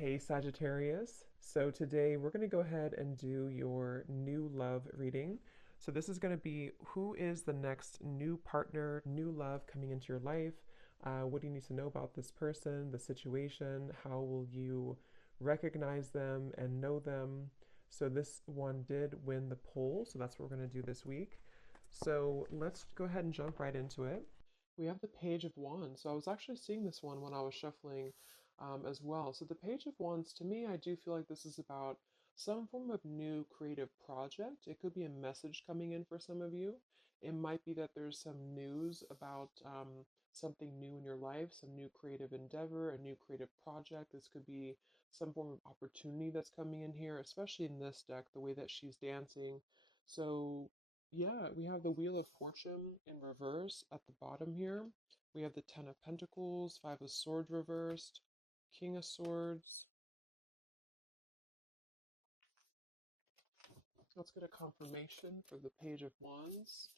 Hey Sagittarius. So today we're going to go ahead and do your new love reading. So this is going to be who is the next new partner, new love coming into your life? What do you need to know about this person, the situation? How will you recognize them and know them? So this one did win the poll, so that's what we're going to do this week. So let's go ahead and jump right into it. We have the Page of Wands. So I was actually seeing this one when I was shuffling as well. So the Page of Wands, to me, I do feel like this is about some form of new creative project. It could be a message coming in for some of you. It might be that there's some news about something new in your life, some new creative endeavor, a new creative project. This could be some form of opportunity that's coming in here, especially in this deck, the way that she's dancing. So yeah, we have the Wheel of Fortune in reverse at the bottom here. We have the Ten of Pentacles, Five of Swords reversed, King of Swords. Let's get a confirmation for the Page of Wands.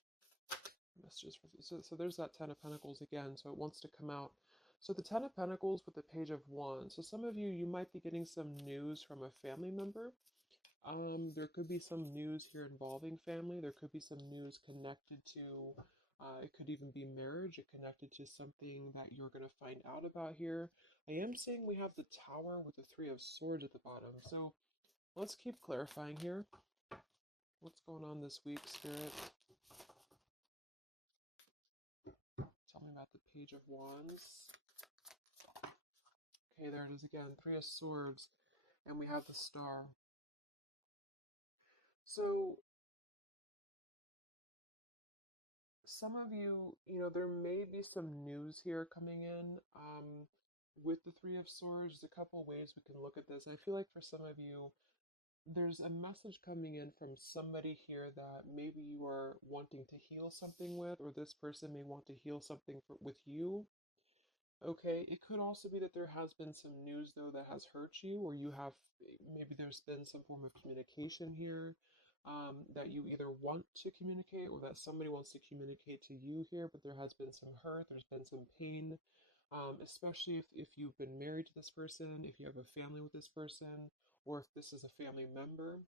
Messages so there's that Ten of Pentacles again, so it wants to come out. So the Ten of Pentacles with the Page of Wands. So some of you might be getting some news from a family member. There could be some news here involving family. There could be some news connected to, it could even be marriage. It connected to something that you're going to find out about here. I am seeing we have the Tower with the Three of Swords at the bottom. So let's keep clarifying here. What's going on this week, Spirit? Tell me about the Page of Wands. Okay, there it is again. Three of Swords. And we have the Star. So some of you, there may be some news here coming in with the Three of Swords. There's a couple ways we can look at this. I feel like for some of you, there's a message coming in from somebody here that maybe you are wanting to heal something with, or this person may want to heal something with you. Okay, it could also be that there has been some news though that has hurt you, or you have maybe there's been some form of communication here that you either want to communicate or that somebody wants to communicate to you here, but there has been some hurt, there's been some pain, especially if you've been married to this person, if you have a family with this person, or if this is a family member.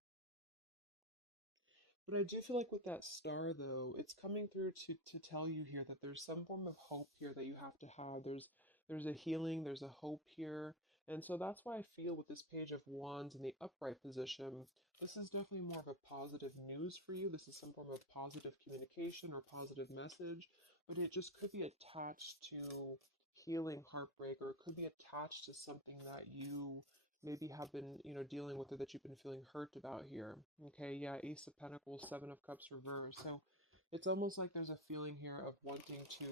But I do feel like with that star, though, it's coming through to tell you here that there's some form of hope here that you have to have. There's a healing, there's a hope here. And so that's why I feel with this Page of Wands in the upright position, this is definitely more of a positive news for you. This is some form of positive communication or positive message, but it just could be attached to healing heartbreak, or it could be attached to something that you maybe have been, dealing with, it that you've been feeling hurt about here. Okay, yeah, Ace of Pentacles, Seven of Cups reverse. So it's almost like there's a feeling here of wanting to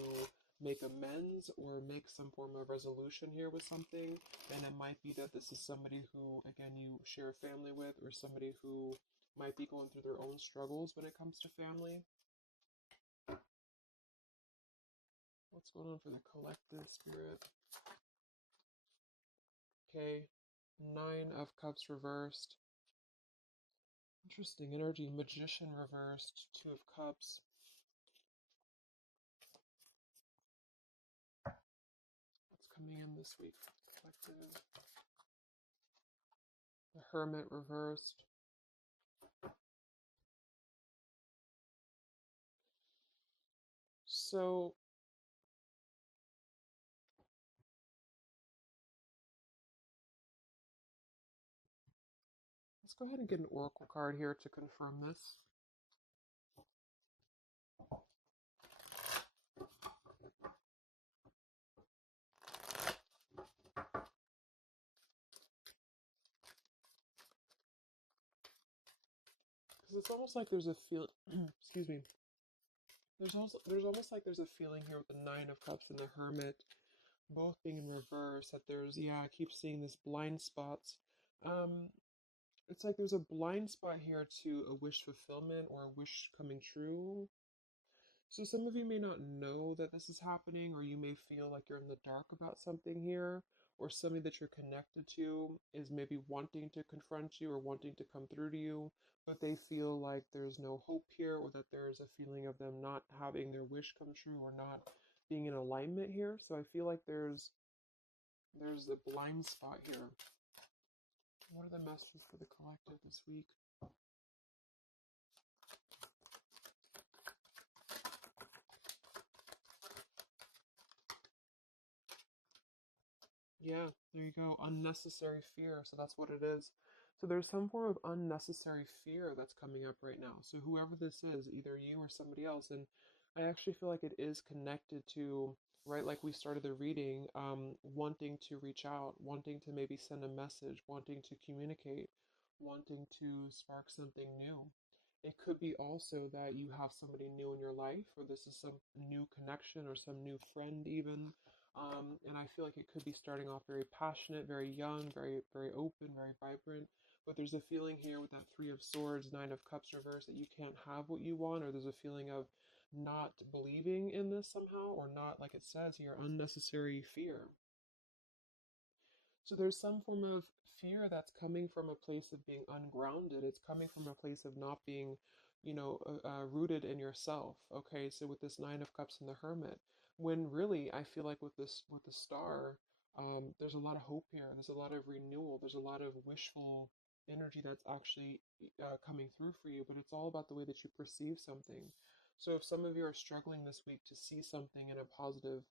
make amends or make some form of resolution here with something. And it might be that this is somebody who, again, you share a family with, or somebody who might be going through their own struggles when it comes to family. What's going on for the collective, Spirit? Okay, Nine of Cups reversed. Interesting energy. Magician reversed. Two of Cups. What's coming in this week? Collective. The Hermit reversed. So let's go ahead and get an oracle card here to confirm this. Because it's almost like there's a feel. Excuse me. There's almost like there's a feeling here with the Nine of Cups and the Hermit, both being in reverse. That there's, yeah, I keep seeing this blind spots. Um, it's like there's a blind spot here to a wish fulfillment or a wish coming true. So some of you may not know that this is happening, or you may feel like you're in the dark about something here, or somebody that you're connected to is maybe wanting to confront you or wanting to come through to you, but they feel like there's no hope here, or that there's a feeling of them not having their wish come true or not being in alignment here. So I feel like there's a blind spot here. What are the messages for the collective this week? Yeah, there you go. Unnecessary fear. So that's what it is. So there's some form of unnecessary fear that's coming up right now. So whoever this is, either you or somebody else, and I actually feel like it is connected to, right, like we started the reading, wanting to reach out, wanting to maybe send a message, wanting to communicate, wanting to spark something new. It could be also that you have somebody new in your life, or this is some new connection or some new friend even, and I feel like it could be starting off very passionate, very young, very, very open, very vibrant. But there's a feeling here with that Three of Swords, Nine of Cups reverse that you can't have what you want, or there's a feeling of not believing in this somehow, or not, like it says here, unnecessary fear. So there's some form of fear that's coming from a place of being ungrounded. It's coming from a place of not being, rooted in yourself. Okay, so with this Nine of Cups and the Hermit, when really I feel like with the Star, there's a lot of hope here. There's a lot of renewal. There's a lot of wishful energy that's actually coming through for you. But it's all about the way that you perceive something. So if some of you are struggling this week to see something in a positive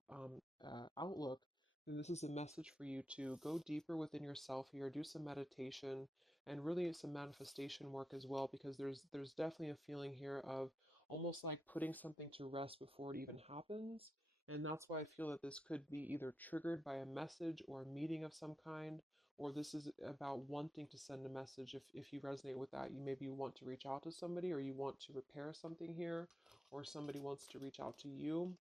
outlook, then this is a message for you to go deeper within yourself here, do some meditation, and really some manifestation work as well, because there's definitely a feeling here of almost like putting something to rest before it even happens. And that's why I feel that this could be either triggered by a message or a meeting of some kind, or this is about wanting to send a message. If you resonate with that, you maybe want to reach out to somebody, or you want to repair something here, or somebody wants to reach out to you.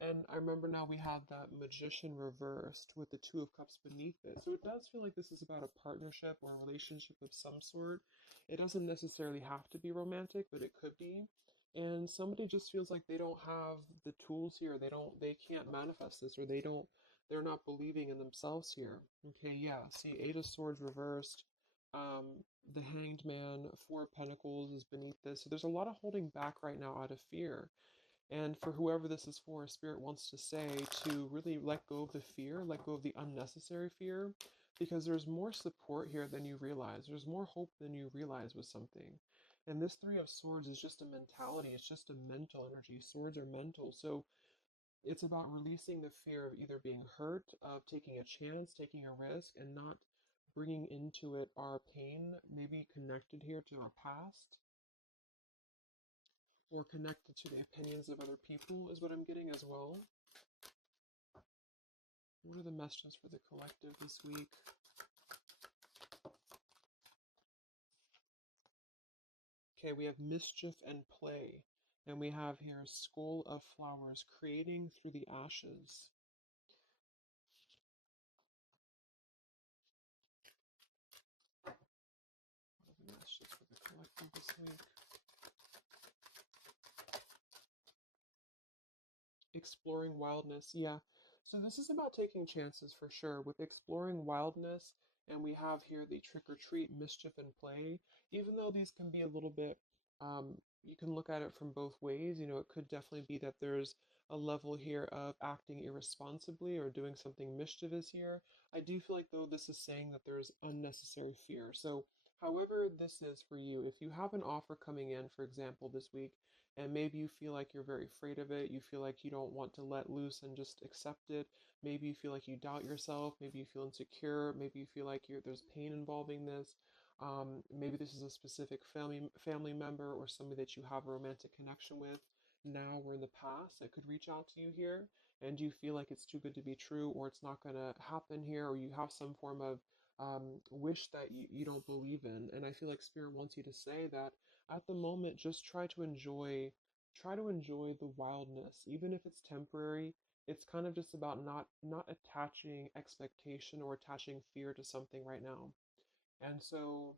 And I remember now we have that Magician reversed with the Two of Cups beneath it. So it does feel like this is about a partnership or a relationship of some sort. It doesn't necessarily have to be romantic, but it could be. And somebody just feels like they don't have the tools here. They can't manifest this, or they're not believing in themselves here. Okay, yeah. See, Eight of Swords reversed. The Hanged Man, Four of Pentacles is beneath this. So there's a lot of holding back right now out of fear. And for whoever this is for, Spirit wants to say to really let go of the fear, let go of the unnecessary fear, because there's more support here than you realize. There's more hope than you realize with something. And this Three of Swords is just a mentality, it's just a mental energy. Swords are mental. So it's about releasing the fear of either being hurt, of taking a chance, taking a risk, and not bringing into it our pain, maybe connected here to our past or connected to the opinions of other people, is what I'm getting as well. What are the messages for the collective this week? Okay, we have mischief and play. And we have here Skull of Flowers, creating through the ashes. What are the messages for the collective this week? Exploring wildness. Yeah. So this is about taking chances for sure with exploring wildness. And we have here the trick or treat, mischief, and play. Even though these can be a little bit, you can look at it from both ways. You know, it could definitely be that there's a level here of acting irresponsibly or doing something mischievous here. I do feel like, though, this is saying that there's unnecessary fear. So, however, this is for you, if you have an offer coming in, for example, this week, and maybe you feel like you're very afraid of it, you feel like you don't want to let loose and just accept it, maybe you feel like you doubt yourself, maybe you feel insecure, maybe you feel like there's pain involving this, maybe this is a specific family member or somebody that you have a romantic connection with now or in the past that could reach out to you here, and you feel like it's too good to be true, or it's not going to happen here, or you have some form of wish that you don't believe in. And I feel like Spirit wants you to say that at the moment, just try to enjoy the wildness, even if it's temporary. It's kind of just about not attaching expectation or attaching fear to something right now. And so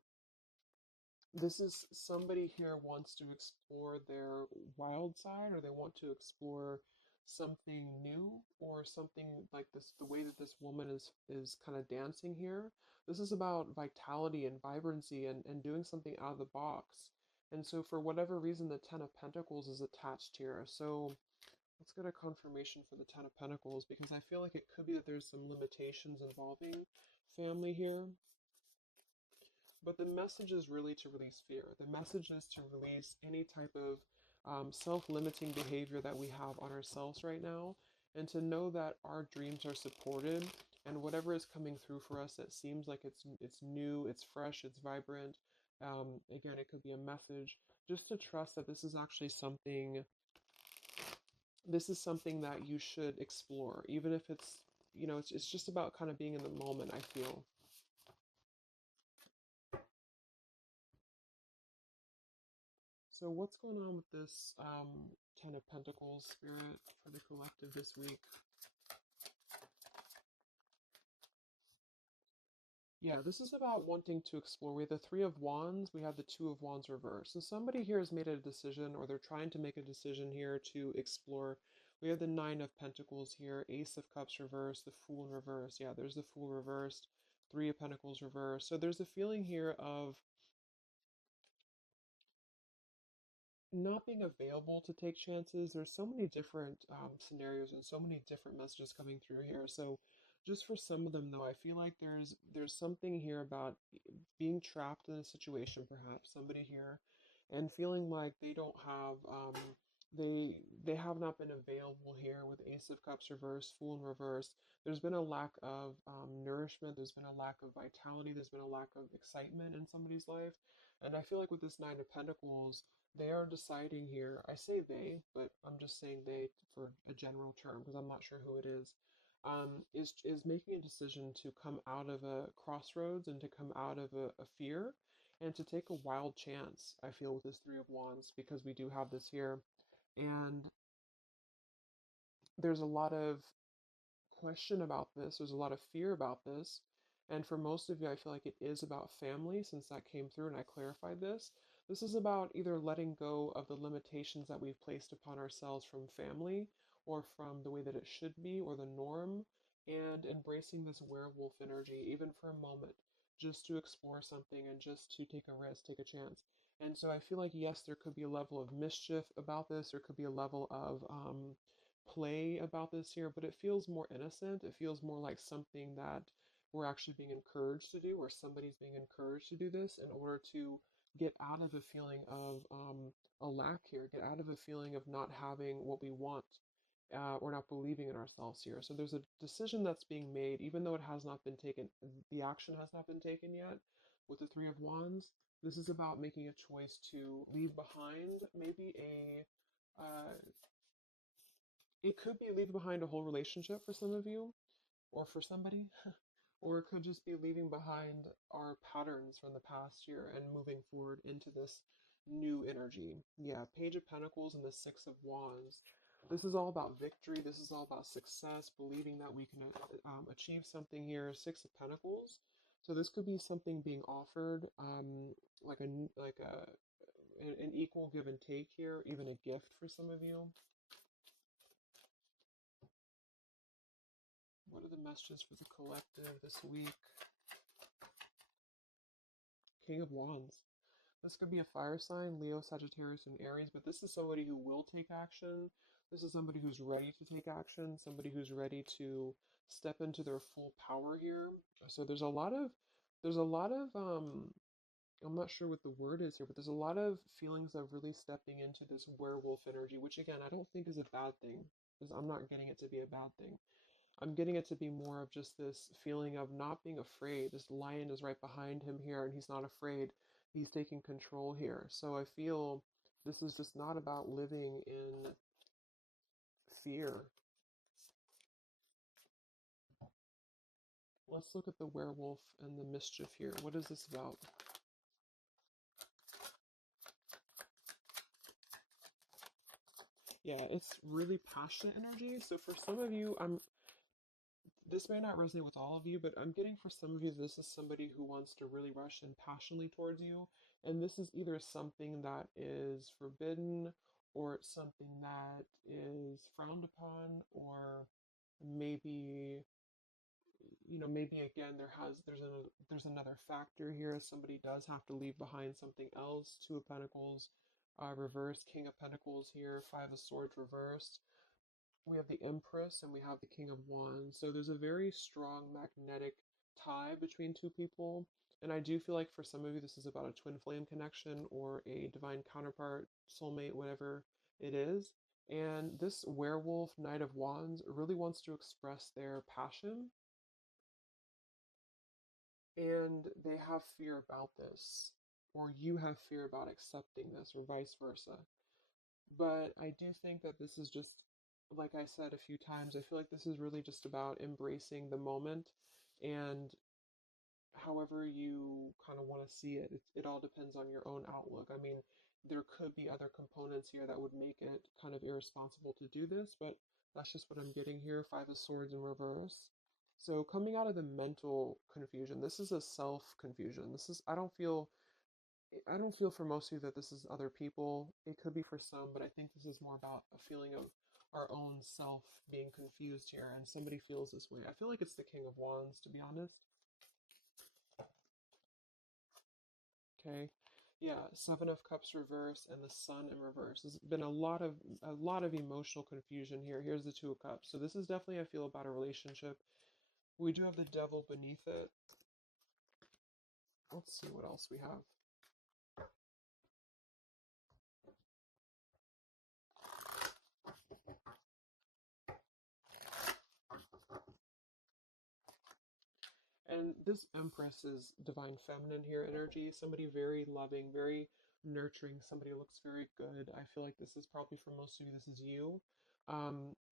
this is somebody here wants to explore their wild side, or they want to explore something new, or something like this. The way that this woman is kind of dancing here, this is about vitality and vibrancy, and doing something out of the box. And so for whatever reason, the Ten of Pentacles is attached here. So let's get a confirmation for the Ten of Pentacles, because I feel like it could be that there's some limitations involving family here. But the message is really to release fear. The message is to release any type of self-limiting behavior that we have on ourselves right now, and to know that our dreams are supported, and whatever is coming through for us that seems like it's new, it's fresh, it's vibrant. Again, it could be a message. Just to trust that this is actually something. This is something that you should explore, even if it's, it's just about kind of being in the moment, I feel. So what's going on with this Ten of Pentacles spirit for the collective this week? Yeah, this is about wanting to explore. We have the Three of Wands, we have the Two of Wands reverse. So somebody here has made a decision, or they're trying to make a decision here to explore. We have the Nine of Pentacles here, Ace of Cups reverse, the Fool in reverse. Yeah, there's the Fool reversed, Three of Pentacles reverse. So there's a feeling here of not being available to take chances. There's so many different scenarios and so many different messages coming through here. So just for some of them though, I feel like there's something here about being trapped in a situation, perhaps somebody here, and feeling like they don't have they have not been available here with Ace of Cups reverse, Fool in reverse. There's been a lack of nourishment. There's been a lack of vitality. There's been a lack of excitement in somebody's life. And I feel like with this Nine of Pentacles, they are deciding here. I say they, but I'm just saying they for a general term because I'm not sure who it is. Is making a decision to come out of a crossroads and to come out of a fear and to take a wild chance. I feel with this Three of Wands, because we do have this here, and there's a lot of question about this. There's a lot of fear about this. And for most of you, I feel like it is about family, since that came through and I clarified this. This is about either letting go of the limitations that we've placed upon ourselves from family, or from the way that it should be, or the norm, and embracing this werewolf energy, even for a moment, just to explore something and just to take a risk, take a chance. And so I feel like, yes, there could be a level of mischief about this, there could be a level of play about this here, but it feels more innocent. It feels more like something that we're actually being encouraged to do, or somebody's being encouraged to do this in order to get out of a feeling of a lack here, get out of a feeling of not having what we want, or not believing in ourselves here. So there's a decision that's being made, even though it has not been taken, the action has not been taken yet with the Three of Wands. This is about making a choice to leave behind maybe it could be leaving behind a whole relationship for some of you, or for somebody, or it could just be leaving behind our patterns from the past year and moving forward into this new energy. Yeah, Page of Pentacles and the Six of Wands. This is all about victory. This is all about success, believing that we can achieve something here. Six of Pentacles. So this could be something being offered, like an equal give and take here, even a gift for some of you. What are the messages for the collective this week? King of Wands. This could be a fire sign, Leo, Sagittarius, and Aries, but this is somebody who will take action. This is somebody who's ready to take action, somebody who's ready to step into their full power here. So there's a lot of I'm not sure what the word is here, but there's a lot of feelings of really stepping into this werewolf energy, which again, I don't think is a bad thing, because I'm not getting it to be a bad thing. I'm getting it to be more of just this feeling of not being afraid. This lion is right behind him here, and he's not afraid. He's taking control here. So I feel this is just not about living in fear. Let's look at the werewolf and the mischief here. What is this about? Yeah, it's really passionate energy. So for some of you, this may not resonate with all of you, but I'm getting for some of you, this is somebody who wants to really rush in passionately towards you. And this is either something that is forbidden, or it's something that is frowned upon, or maybe maybe again there's another factor here. Somebody does have to leave behind something else. Two of Pentacles reversed, King of Pentacles here, Five of Swords reversed. We have the Empress and we have the King of Wands. So there's a very strong magnetic tie between two people. And I do feel like for some of you, this is about a twin flame connection or a divine counterpart, soulmate, whatever it is. And this werewolf, Knight of Wands, really wants to express their passion. And they have fear about this, or you have fear about accepting this, or vice versa. But I do think that this is just, like I said a few times, I feel like this is really just about embracing the moment and however you kind of want to see it. It all depends on your own outlook. I mean, there could be other components here that would make it kind of irresponsible to do this, but that's just what I'm getting here. Five of Swords in reverse. So coming out of the mental confusion, this is a self confusion. I don't feel for most of you that this is other people. It could be for some, but I think this is more about a feeling of our own self being confused here, and somebody feels this way. I feel like it's the King of Wands, to be honest. Okay. Yeah, Seven of Cups reverse and the Sun in reverse. There's been a lot of emotional confusion here. Here's the Two of Cups. So this is definitely, I feel, about a relationship. We do have the Devil beneath it. Let's see what else we have. And this Empress is divine feminine here energy. Somebody very loving, very nurturing. Somebody who looks very good. I feel like this is probably for most of you, this is you.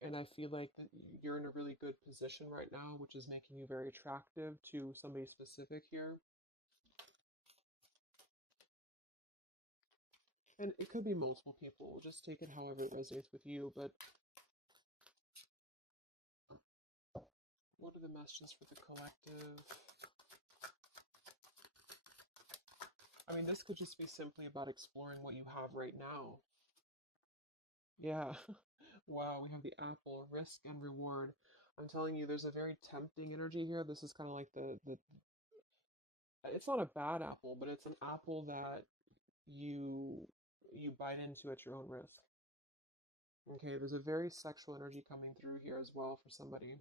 And I feel like that you're in a really good position right now, which is making you very attractive to somebody specific here. And it could be multiple people. Just take it however it resonates with you. But what are the messages for the collective? I mean, this could just be simply about exploring what you have right now. Yeah. Wow, we have the apple, risk and reward. I'm telling you, there's a very tempting energy here. This is kind of like the it's not a bad apple, but it's an apple that you you bite into at your own risk. Okay, there's a very sexual energy coming through here as well for somebody.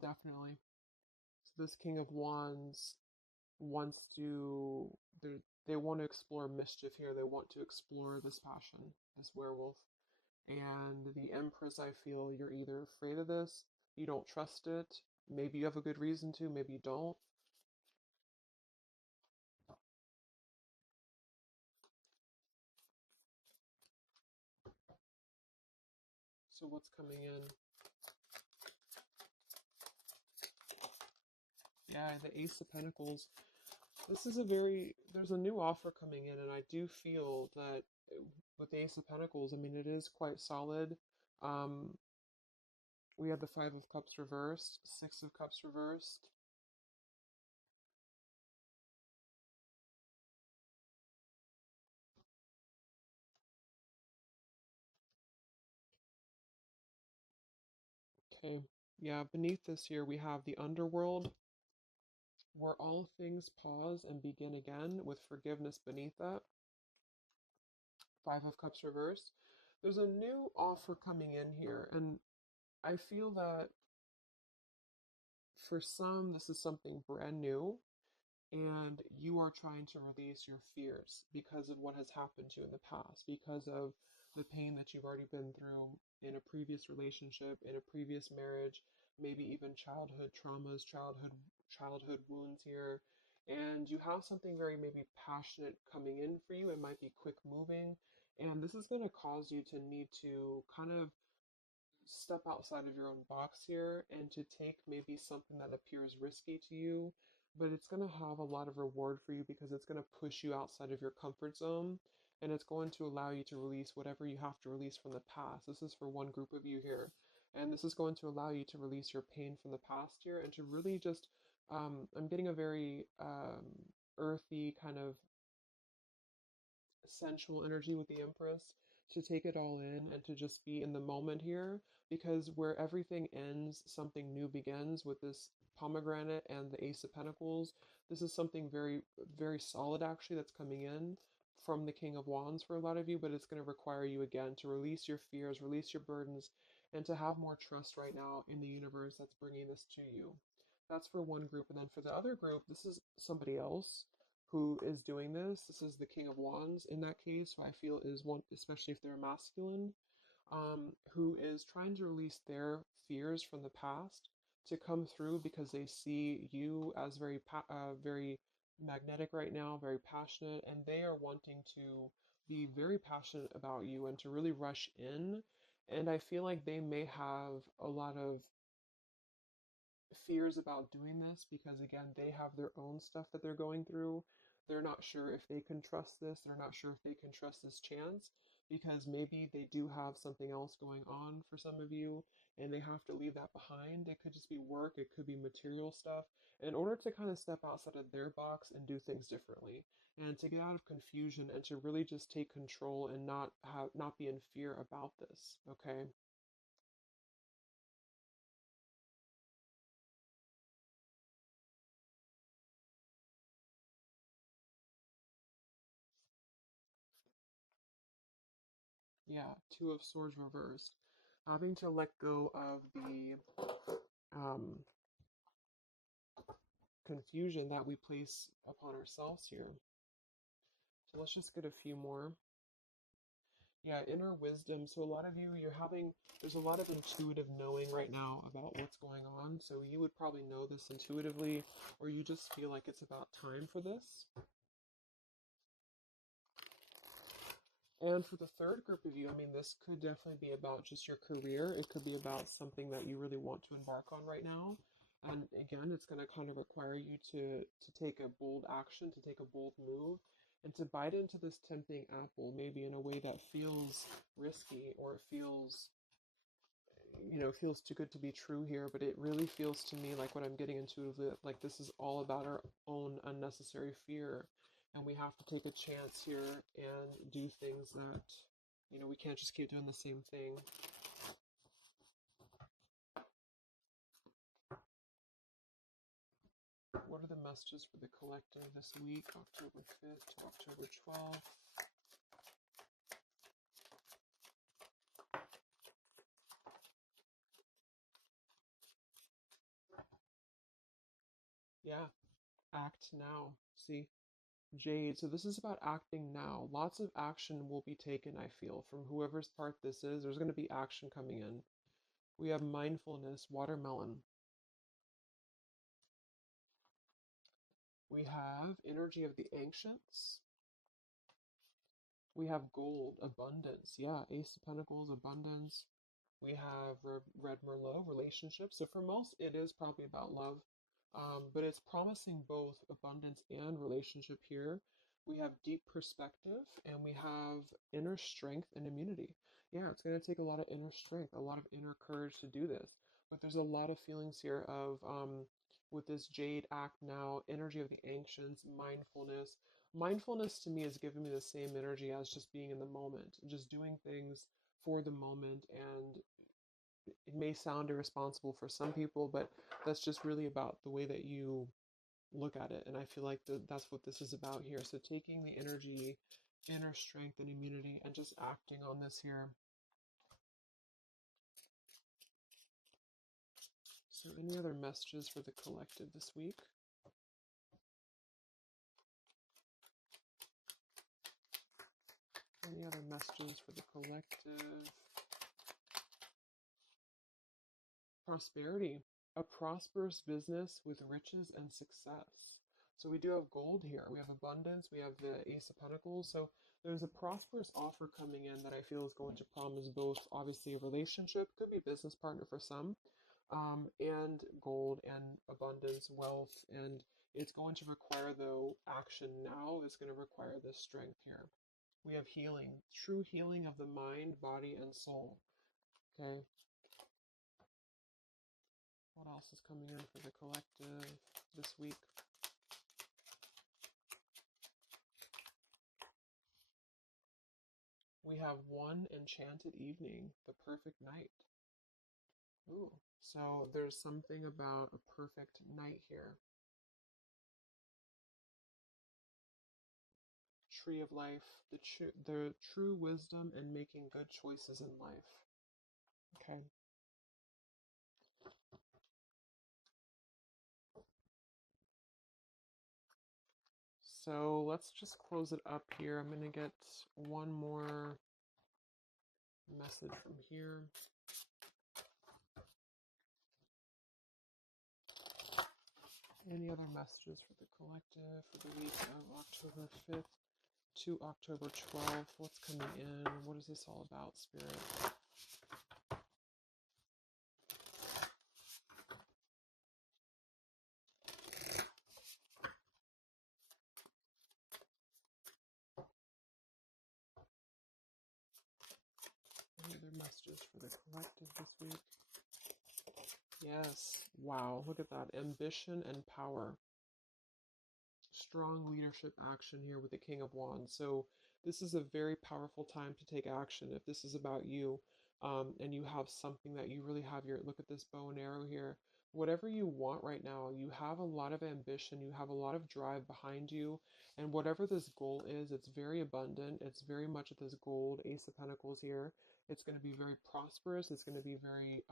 Definitely. So this King of Wands wants to they want to explore mischief here. They want to explore this passion, this werewolf. And the Empress, I feel you're either afraid of this, you don't trust it, maybe you have a good reason to, maybe you don't. So what's coming in? Yeah, the Ace of Pentacles. This is there's a new offer coming in, and I do feel that with the Ace of Pentacles, I mean, it is quite solid. Um, we have the Five of Cups reversed, Six of Cups reversed. Okay, yeah, beneath this here, we have the Underworld, where all things pause and begin again, with forgiveness beneath that. Five of Cups reversed. There's a new offer coming in here, and I feel that for some, this is something brand new, and you are trying to release your fears because of what has happened to you in the past, because of the pain that you've already been through in a previous relationship, in a previous marriage, maybe even childhood traumas, childhood wounds here. And you have something very maybe passionate coming in for you. It might be quick moving, and this is going to cause you to need to kind of step outside of your own box here and to take maybe something that appears risky to you, but it's going to have a lot of reward for you because it's going to push you outside of your comfort zone, and it's going to allow you to release whatever you have to release from the past. This is for one group of you here, and this is going to allow you to release your pain from the past here and to really just I'm getting a very earthy kind of sensual energy with the Empress, to take it all in and to just be in the moment here, because where everything ends, something new begins with this pomegranate and the Ace of Pentacles. This is something very, very solid actually that's coming in from the King of Wands for a lot of you, but it's going to require you again to release your fears, release your burdens, and to have more trust right now in the universe that's bringing this to you. That's for one group. And then for the other group, this is somebody else who is doing this. This is the King of Wands in that case, who I feel is one, especially if they're masculine, who is trying to release their fears from the past to come through because they see you as very magnetic right now, very passionate, and they are wanting to be very passionate about you and to really rush in. And I feel like they may have a lot of fears about doing this because again they have their own stuff that they're going through. They're not sure if they can trust this, they're not sure if they can trust this chance, because maybe they do have something else going on for some of you and they have to leave that behind. It could just be work, it could be material stuff, in order to kind of step outside of their box and do things differently and to get out of confusion and to really just take control and not be in fear about this. Okay. Yeah, Two of Swords reversed. Having to let go of the um, confusion that we place upon ourselves here. So let's just get a few more. Yeah, inner wisdom. So a lot of you, there's a lot of intuitive knowing right now about what's going on. So you would probably know this intuitively, or you just feel like it's about time for this. And for the third group of you, I mean, this could definitely be about just your career. It could be about something that you really want to embark on right now. And again, it's going to kind of require you to take a bold action, to take a bold move, and to bite into this tempting apple, maybe in a way that feels risky or it feels, feels too good to be true here. But it really feels to me like what I'm getting intuitively, like this is all about our own unnecessary fear, and we have to take a chance here and do things that, we can't just keep doing the same thing. What are the messages for the collective this week, October 5th to October 12th? Yeah, act now. See, Jade. So this is about acting now. Lots of action will be taken, I feel, from whoever's part this is. There's going to be action coming in. We have mindfulness, watermelon. We have energy of the ancients. We have gold, abundance. Yeah, Ace of Pentacles, abundance. We have Red Merlot, relationships. So for most, it is probably about love, but it's promising both abundance and relationship here. We have deep perspective and we have inner strength and immunity. Yeah, it's going to take a lot of inner strength, a lot of inner courage to do this. But there's a lot of feelings here of, with this Jade act now, energy of the ancients, mindfulness. Mindfulness to me is giving me the same energy as just being in the moment, just doing things for the moment. And it may sound irresponsible for some people, but that's just really about the way that you look at it. And I feel like that's what this is about here. So taking the energy, inner strength and immunity, and just acting on this here. So any other messages for the collective this week? Any other messages for the collective? Prosperity, a prosperous business with riches and success. So we do have gold here. We have abundance. We have the Ace of Pentacles. So there's a prosperous offer coming in that I feel is going to promise both, obviously, a relationship, could be a business partner for some, and gold and abundance, wealth. And it's going to require, though, action now is going to require this strength here. We have healing, true healing of the mind, body, and soul. Okay. What else is coming in for the collective this week? We have one enchanted evening, the perfect night. Ooh, so there's something about a perfect night here. Tree of life, the true wisdom and making good choices in life. Okay. So let's just close it up here. I'm going to get one more message from here. Any other messages for the collective for the week of October 5th to October 12th? What's coming in? What is this all about, Spirit? Any other messages for the collective this week? Yes. Wow. Look at that. Ambition and power. Strong leadership action here with the King of Wands. So this is a very powerful time to take action. If this is about you, and you have something that you really have look at this bow and arrow here. Whatever you want right now, you have a lot of ambition, you have a lot of drive behind you, and whatever this goal is, it's very abundant. It's very much this gold, Ace of Pentacles here. It's going to be very prosperous. It's going to be very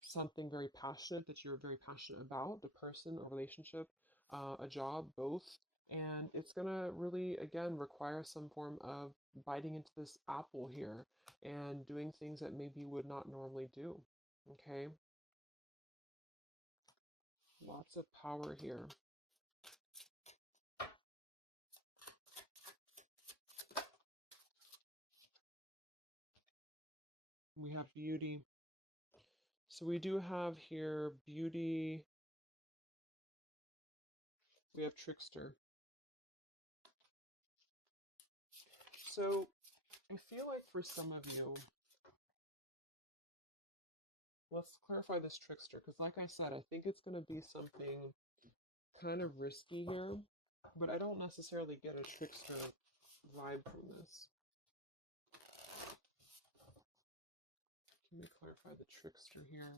something very passionate that you're very passionate about, the person, a relationship, a job, both. And it's going to really, again, require some form of biting into this apple here and doing things that maybe you would not normally do. Okay? Lots of power here. We have beauty. So we do have here beauty. We have trickster. So I feel like for some of you, let's clarify this trickster, because like I said, I think it's going to be something kind of risky here, but I don't necessarily get a trickster vibe from this. Can we clarify the trickster here?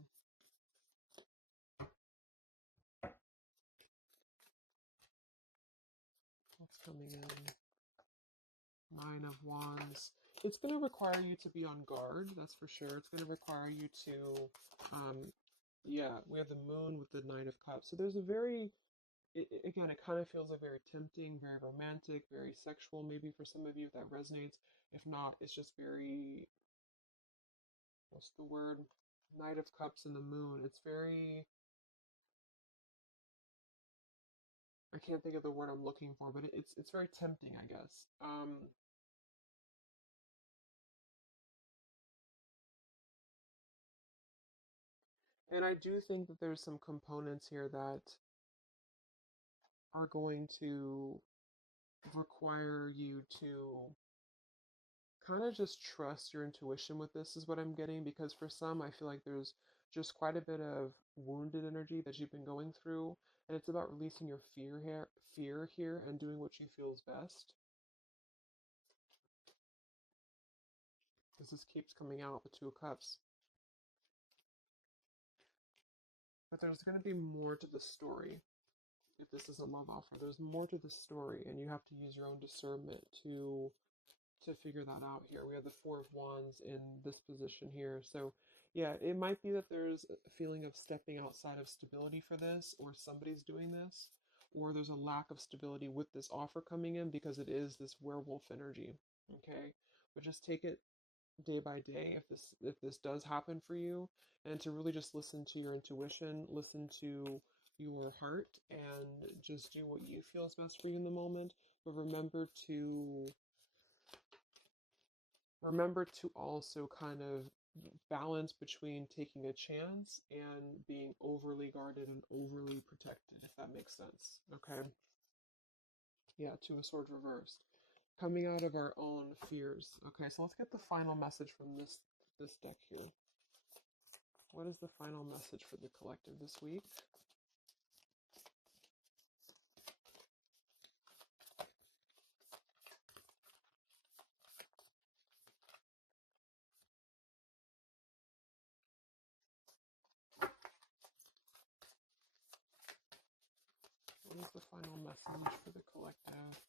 What's coming in? Nine of Wands. It's going to require you to be on guard, that's for sure. It's going to require you to, yeah, we have the moon with the Nine of Cups. So there's a very, again, it kind of feels like very tempting, very romantic, very sexual, maybe for some of you if that resonates. If not, it's just very, what's the word? Knight of Cups and the moon. It's very, I can't think of the word I'm looking for, but it's very tempting, I guess. And I do think that there's some components here that are going to require you to kind of just trust your intuition with this, is what I'm getting, because for some, I feel like there's just quite a bit of wounded energy that you've been going through, and it's about releasing your fear here and doing what you feel is best. Because this keeps coming out, the Two of Cups. But there's going to be more to the story. If this is a love offer, there's more to the story, and you have to use your own discernment to figure that out here. We have the Four of Wands in this position here. So yeah, it might be that there's a feeling of stepping outside of stability for this, or somebody's doing this, or there's a lack of stability with this offer coming in because it is this werewolf energy. Okay, but just take it day by day if this does happen for you, and to really just listen to your intuition, listen to your heart, and just do what you feel is best for you in the moment. But remember to also kind of balance between taking a chance and being overly guarded and overly protected, if that makes sense. Okay? Yeah, Two of Swords reversed. Coming out of our own fears. Okay, so let's get the final message from this deck here. What is the final message for the collective this week? is the final message for the collective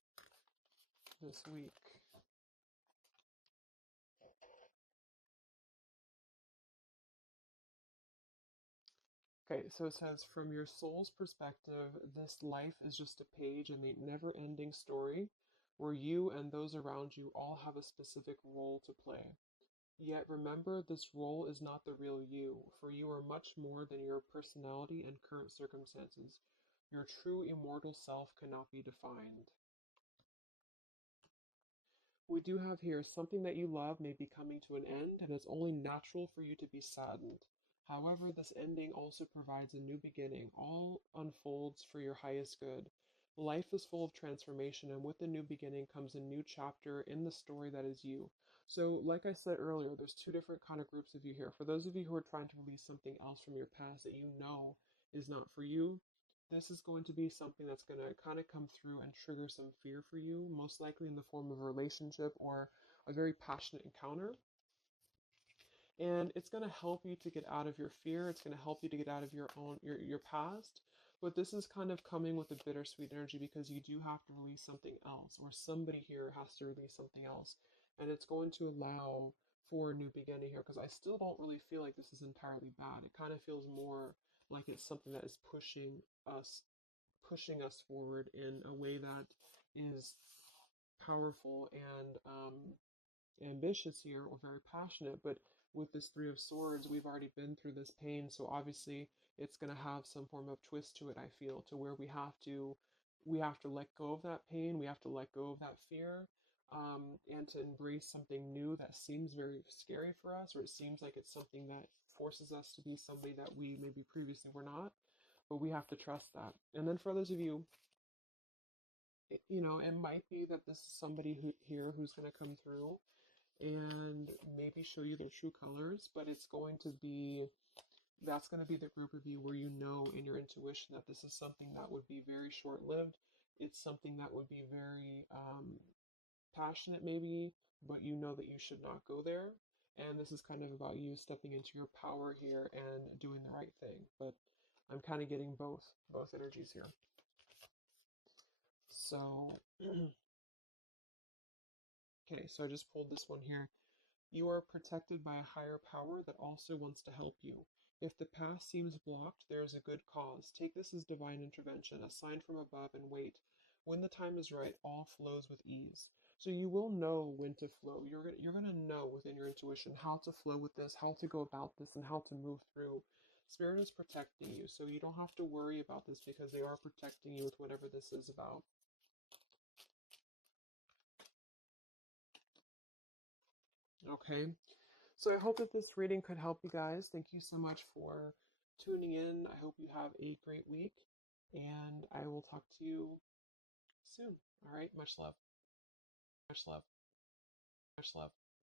this week? Okay, so it says, from your soul's perspective, this life is just a page in the never ending story where you and those around you all have a specific role to play. Yet remember, this role is not the real you, for you are much more than your personality and current circumstances. Your true immortal self cannot be defined. We do have here something that you love may be coming to an end, and it's only natural for you to be saddened. However, this ending also provides a new beginning. All unfolds for your highest good. Life is full of transformation, and with the new beginning comes a new chapter in the story that is you. So, like I said earlier, there's two different kind of groups of you here. For those of you who are trying to release something else from your past that you know is not for you, this is going to be something that's going to kind of come through and trigger some fear for you, most likely in the form of a relationship or a very passionate encounter. And it's going to help you to get out of your fear. It's going to help you to get out of your past. But this is kind of coming with a bittersweet energy because you do have to release something else, or somebody here has to release something else. And it's going to allow for a new beginning here because I still don't really feel like this is entirely bad. It kind of feels more like it's something that is pushing us forward in a way that is powerful and ambitious here, or very passionate. But with this Three of Swords, we've already been through this pain, so obviously it's going to have some form of twist to it, I feel, to where we have to let go of that pain, we have to let go of that fear, and to embrace something new that seems very scary for us, or it seems like it's something that forces us to be somebody that we maybe previously were not, but we have to trust that. And then for others of you, it might be that this is somebody here who's going to come through and maybe show you their true colors, but that's going to be the group of you where you know in your intuition that this is something that would be very short lived. It's something that would be very passionate, maybe, but you know that you should not go there. And this is kind of about you stepping into your power here and doing the right thing. But I'm kind of getting both energies here. So, okay, so I just pulled this one here. You are protected by a higher power that also wants to help you. If the path seems blocked, there is a good cause. Take this as divine intervention, a sign from above, and wait. When the time is right, all flows with ease. So you will know when to flow. You're gonna know within your intuition how to flow with this, how to go about this, and how to move through. Spirit is protecting you, so you don't have to worry about this because they are protecting you with whatever this is about. Okay. So I hope that this reading could help you guys. Thank you so much for tuning in. I hope you have a great week, and I will talk to you soon. All right. Much love. Much love. Much love.